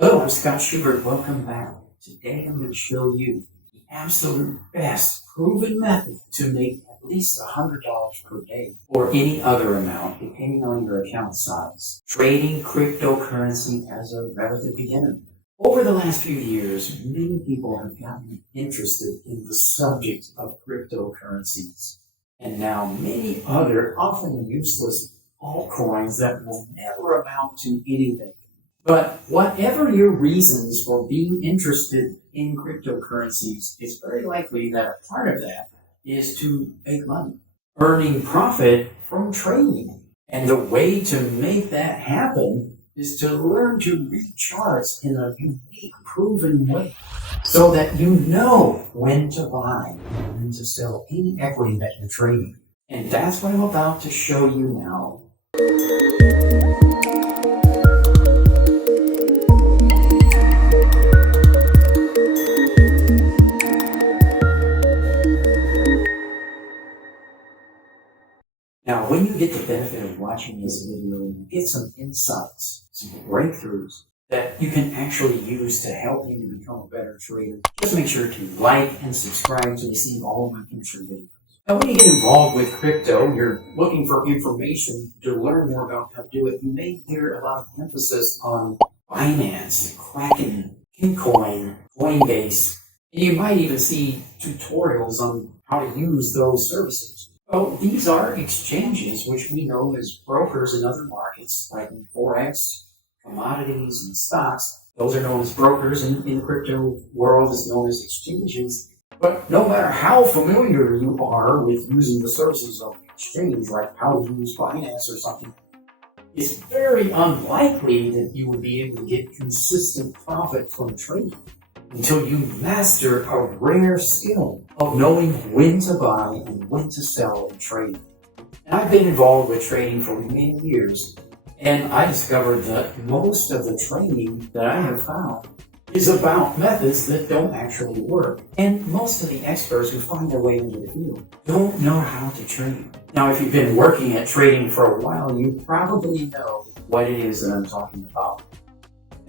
Hello, I'm Scott Schubert. Welcome back. Today I'm going to show you the absolute best proven method to make at least $100 per day or any other amount depending on your account size. Trading cryptocurrency as a relative beginner. Over the last few years, many people have gotten interested in the subject of cryptocurrencies. And now many other often useless altcoins that will never amount to anything. But whatever your reasons for being interested in cryptocurrencies, it's very likely that a part of that is to make money, earning profit from trading. And the way to make that happen is to learn to read charts in a unique, proven way so that you know when to buy and when to sell any equity that you're trading. And that's what I'm about to show you now. Now, when you get the benefit of watching this video, you get some insights, some breakthroughs that you can actually use to help you to become a better trader. Just make sure to like and subscribe to receive all of my future videos. Now, when you get involved with crypto, you're looking for information to learn more about how to do it. You may hear a lot of emphasis on Binance, Kraken, Bitcoin, Coinbase, and you might even see tutorials on how to use those services. Oh, these are exchanges, which we know as brokers in other markets, like in Forex, commodities, and stocks. Those are known as brokers, and in the crypto world is known as exchanges. But no matter how familiar you are with using the services of the exchange, like how to use Binance or something, it's very unlikely that you would be able to get consistent profit from trading until you master a rare skill of knowing when to buy and when to sell and trade. And I've been involved with trading for many years, and I discovered that most of the trading that I have found is about methods that don't actually work. And most of the experts who find their way into the field don't know how to trade. Now, if you've been working at trading for a while, you probably know what it is that I'm talking about.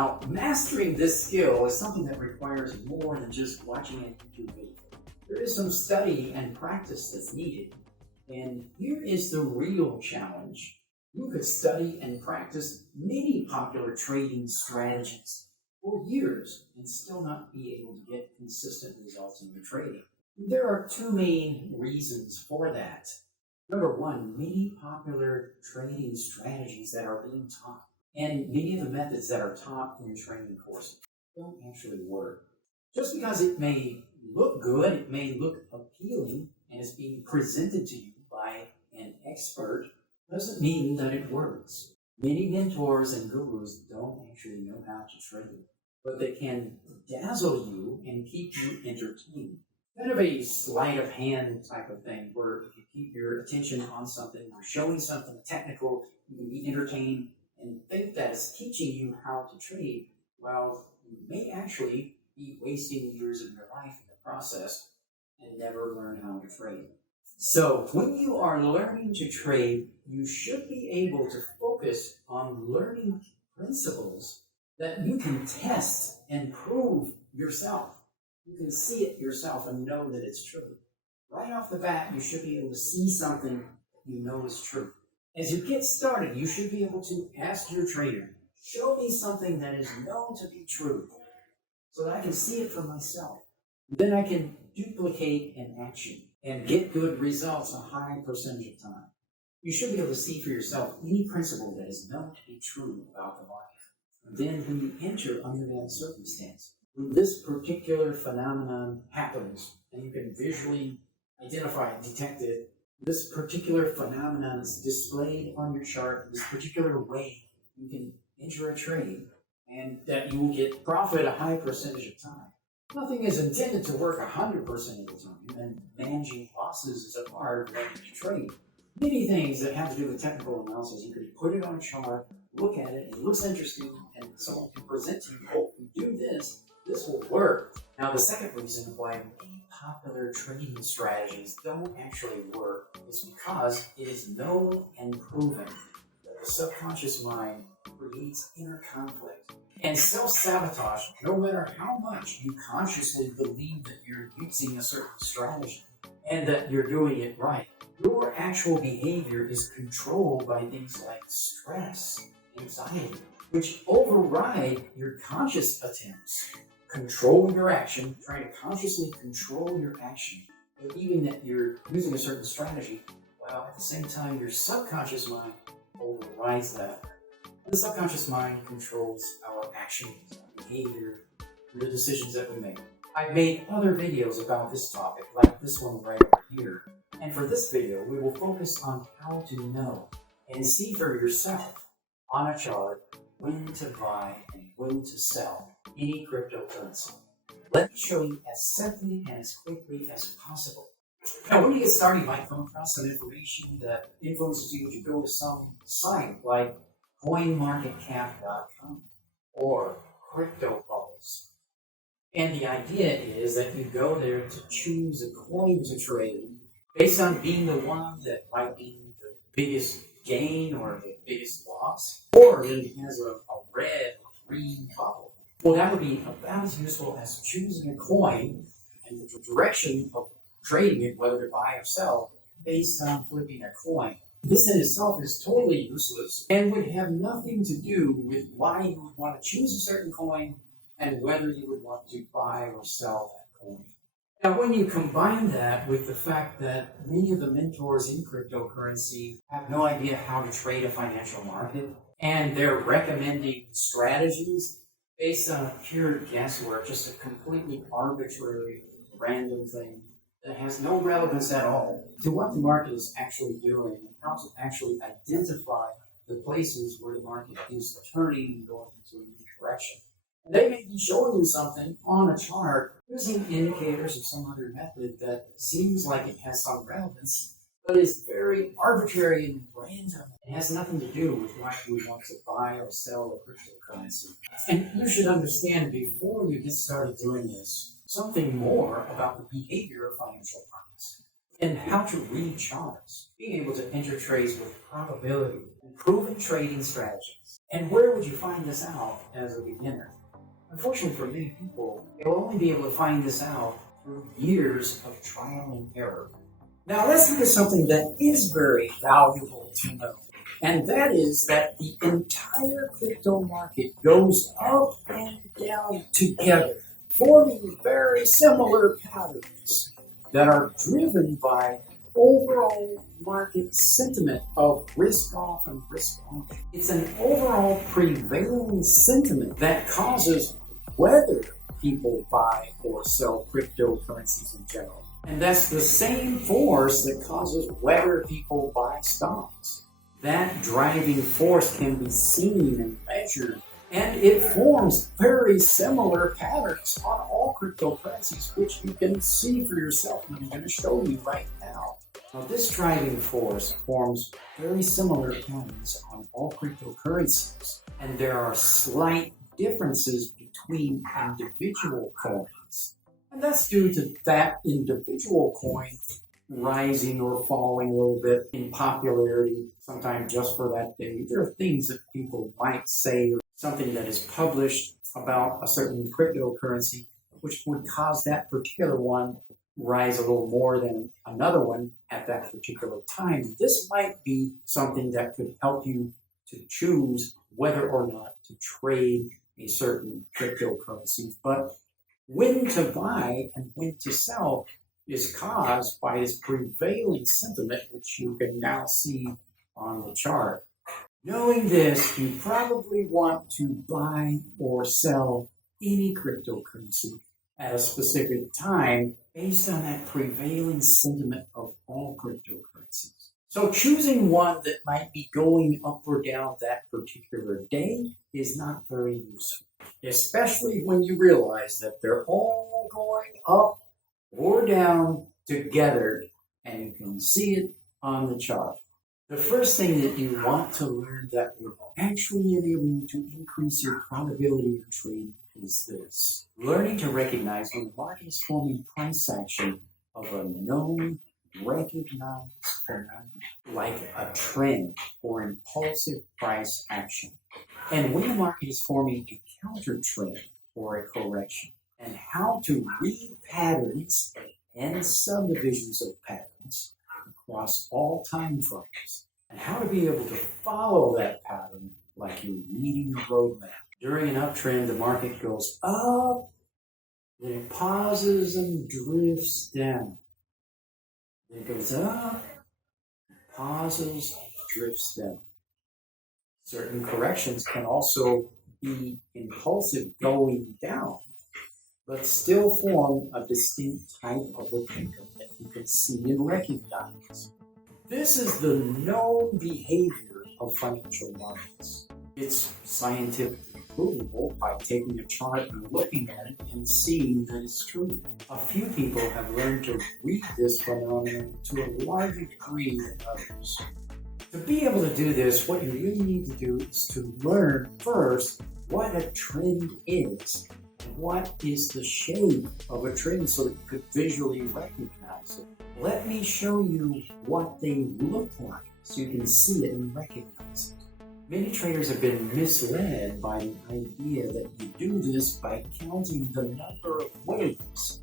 Now, mastering this skill is something that requires more than just watching a YouTube video. There is some study and practice that's needed. And here is the real challenge. You could study and practice many popular trading strategies for years and still not be able to get consistent results in your trading. There are two main reasons for that. Number one, many popular trading strategies that are being taught and many of the methods that are taught in training courses don't actually work. Just because it may look good, it may look appealing, and it's being presented to you by an expert, doesn't mean that it works. Many mentors and gurus don't actually know how to trade, but they can dazzle you and keep you entertained. Kind of a sleight of hand type of thing, where if you keep your attention on something, you're showing something technical, you can be entertained and think that it's teaching you how to trade, while you may actually be wasting years of your life in the process and never learn how to trade. So when you are learning to trade, you should be able to focus on learning principles that you can test and prove yourself. You can see it yourself and know that it's true. Right off the bat, you should be able to see something you know is true. As you get started, you should be able to ask your trader, show me something that is known to be true so that I can see it for myself. Then I can duplicate an action and get good results a high percentage of time. You should be able to see for yourself any principle that is known to be true about the market. And then when you enter under that circumstance, when this particular phenomenon happens, and you can visually identify it, detect it, this particular phenomenon is displayed on your chart this particular way, you can enter a trade and that you will get profit a high percentage of time. Nothing is intended to work 100% of the time, and managing losses is a part of learning to trade. Many things that have to do with technical analysis, you could put it on a chart, look at it, it looks interesting, and someone can present to you, oh, if you do this, this will work. Now, the second reason why many popular trading strategies don't actually work is because it is known and proven that the subconscious mind creates inner conflict And self-sabotage, no matter how much you consciously believe that you're using a certain strategy and that you're doing it right, your actual behavior is controlled by things like stress, anxiety, which override your conscious attempts. Control your action, trying to consciously control your action, believing that you're using a certain strategy, while at the same time your subconscious mind overrides that. The subconscious mind controls our actions, our behavior, the decisions that we make. I've made other videos about this topic, like this one right over here. And for this video, we will focus on how to know and see for yourself on a chart when to buy and when to sell any cryptocurrency. Let me show you as simply and as quickly as possible. Now, when you get started, you might come across some information that influences you to go to some site like coinmarketcap.com or CryptoPulse. And the idea is that you go there to choose a coin to trade based on being the one that might be the biggest gain or the biggest loss, or it has a red or green bubble. Well, that would be about as useful as choosing a coin and the direction of trading it, whether to buy or sell, based on flipping a coin. This in itself is totally useless and would have nothing to do with why you would want to choose a certain coin and whether you would want to buy or sell that coin. Now, when you combine that with the fact that many of the mentors in cryptocurrency have no idea how to trade a financial market, and they're recommending strategies based on pure guesswork, just a completely arbitrary, random thing that has no relevance at all to what the market is actually doing and how to actually identify the places where the market is turning and going into a new direction. And they may be showing you something on a chart using indicators or some other method that seems like it has some relevance, but is very arbitrary and random. It has nothing to do with why we want to buy or sell a cryptocurrency. And you should understand before you get started doing this, something more about the behavior of financial markets and how to read charts, being able to enter trades with probability and proven trading strategies. And where would you find this out as a beginner? Unfortunately for many people, they'll only be able to find this out through years of trial and error. Now let's look at something that is very valuable to know. And that is that the entire crypto market goes up and down together, forming very similar patterns that are driven by overall market sentiment of risk off and risk on. It's an overall prevailing sentiment that causes whether people buy or sell cryptocurrencies in general. And that's the same force that causes whether people buy stocks. That driving force can be seen and measured, and it forms very similar patterns on all cryptocurrencies, which you can see for yourself, and I'm going to show you right now. Now, this driving force forms very similar patterns on all cryptocurrencies, and there are slight differences between individual coins. And that's due to that individual coin rising or falling a little bit in popularity, sometimes just for that day. There are things that people might say, or something that is published about a certain cryptocurrency, which would cause that particular one rise a little more than another one at that particular time. This might be something that could help you to choose whether or not to trade a certain cryptocurrency. But when to buy and when to sell is caused by this prevailing sentiment, which you can now see on the chart. Knowing this, you probably want to buy or sell any cryptocurrency at a specific time based on that prevailing sentiment of all cryptocurrencies. So choosing one that might be going up or down that particular day is not very useful, especially when you realize that they're all going up or down together, and you can see it on the chart. The first thing that you want to learn that will actually enable you to increase your probability of trading is this. Learning to recognize when the market is forming price action of a known, recognized phenomenon, like a trend or impulsive price action. And when the market is forming a counter trend or a correction, and how to read patterns and subdivisions of patterns across all time frames, and how to be able to follow that pattern like you're reading a roadmap. During an uptrend, the market goes up, then it pauses and drifts down. Then it goes up, pauses, and drifts down. Certain corrections can also be impulsive going down, but still form a distinct type of momentum that you can see and recognize. This is the known behavior of financial markets. It's scientifically provable by taking a chart and looking at it and seeing that it's true. A few people have learned to read this phenomenon to a larger degree than others. To be able to do this, what you really need to do is to learn first what a trend is and what is the shape of a trend so that you could visually recognize it. Let me show you what they look like so you can see it and recognize it. Many traders have been misled by the idea that you do this by counting the number of waves.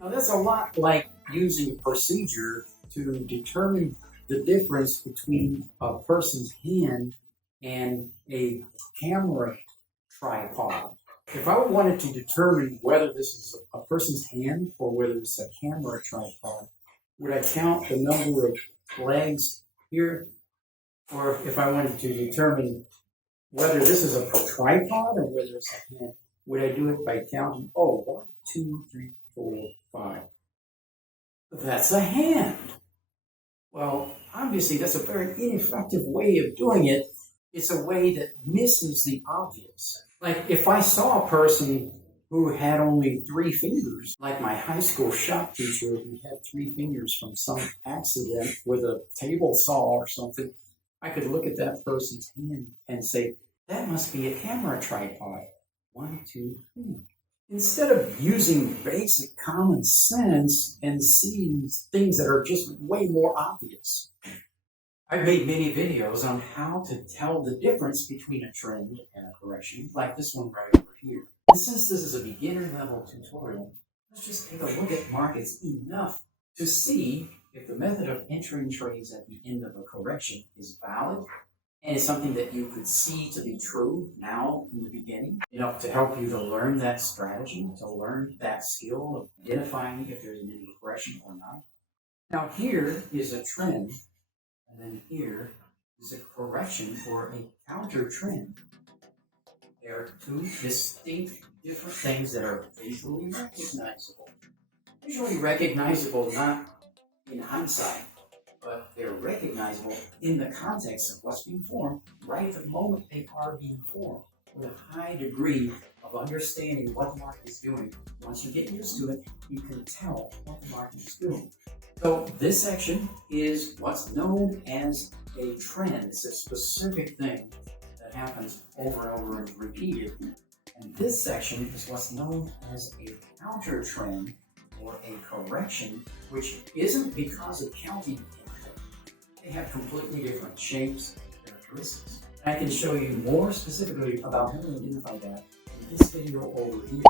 Now that's a lot like using a procedure to determine the difference between a person's hand and a camera tripod. If I wanted to determine whether this is a person's hand or whether it's a camera tripod, would I count the number of legs here? Or if I wanted to determine whether this is a tripod or whether it's a hand, would I do it by counting, 1, 2, 3, 4, 5. That's a hand. Well, obviously that's a very ineffective way of doing it. It's a way that misses the obvious. Like if I saw a person who had only 3 fingers, like my high school shop teacher who had 3 fingers from some accident with a table saw or something, I could look at that person's hand and say, that must be a camera tripod. 1, 2, 3. Instead of using basic common sense and seeing things that are just way more obvious. I've made many videos on how to tell the difference between a trend and a correction, like this one right over here. And since this is a beginner level tutorial, let's just take a look at markets enough to see if the method of entering trades at the end of a correction is valid and is something that you could see to be true now in the beginning, to help you to learn that strategy, to learn that skill of identifying if there's an end of correction or not. Now here is a trend, and then here is a correction or a counter trend. There are 2 distinct different things that are visually recognizable. Visually recognizable not in hindsight, but they're recognizable in the context of what's being formed right at the moment they are being formed, with a high degree of understanding what the market is doing. Once you get used to it, you can tell what the market is doing. So this section is what's known as a trend. It's a specific thing that happens over and over and repeated. And this section is what's known as a counter trend or a correction, which isn't because of counting anything. They have completely different shapes and characteristics. And I can show you more specifically about how to identify that in this video over here.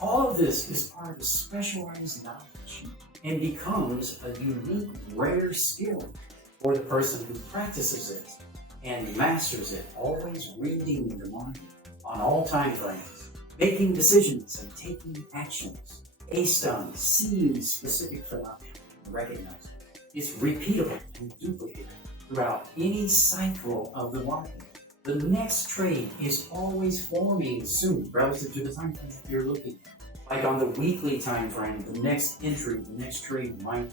All of this is part of a specialized knowledge and becomes a unique, rare skill for the person who practices it and masters it, always reading the market on all time frames, making decisions and taking actions based on seeing specific phenomena and recognizing it. It's repeatable and duplicated throughout any cycle of the market. The next trade is always forming soon relative to the time frame that you're looking at. Like on the weekly time frame, the next entry, the next trade might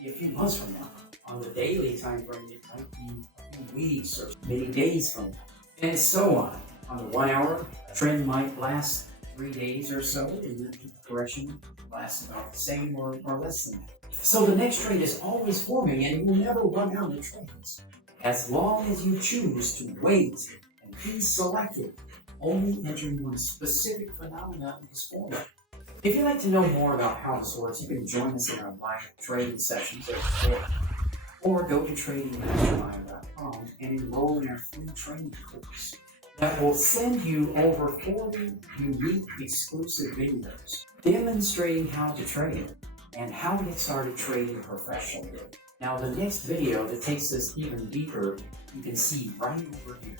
be a few months from now. On the daily time frame, it might be a few weeks or many days from now, and so on. On the 1 hour, a trend might last 3 days or so, and then the correction lasts about the same or less than that. So the next trade is always forming, and you will never run out of trades. As long as you choose to wait and be selective, only entering when a specific phenomenon is forming. If you'd like to know more about how this works, you can join us in our live trading sessions every day, or go to tradingmastermind.com and enroll in our free training course. that will send you over 40 unique exclusive videos demonstrating how to trade and how to get started trading professionally. Now, the next video that takes us even deeper, you can see right over here.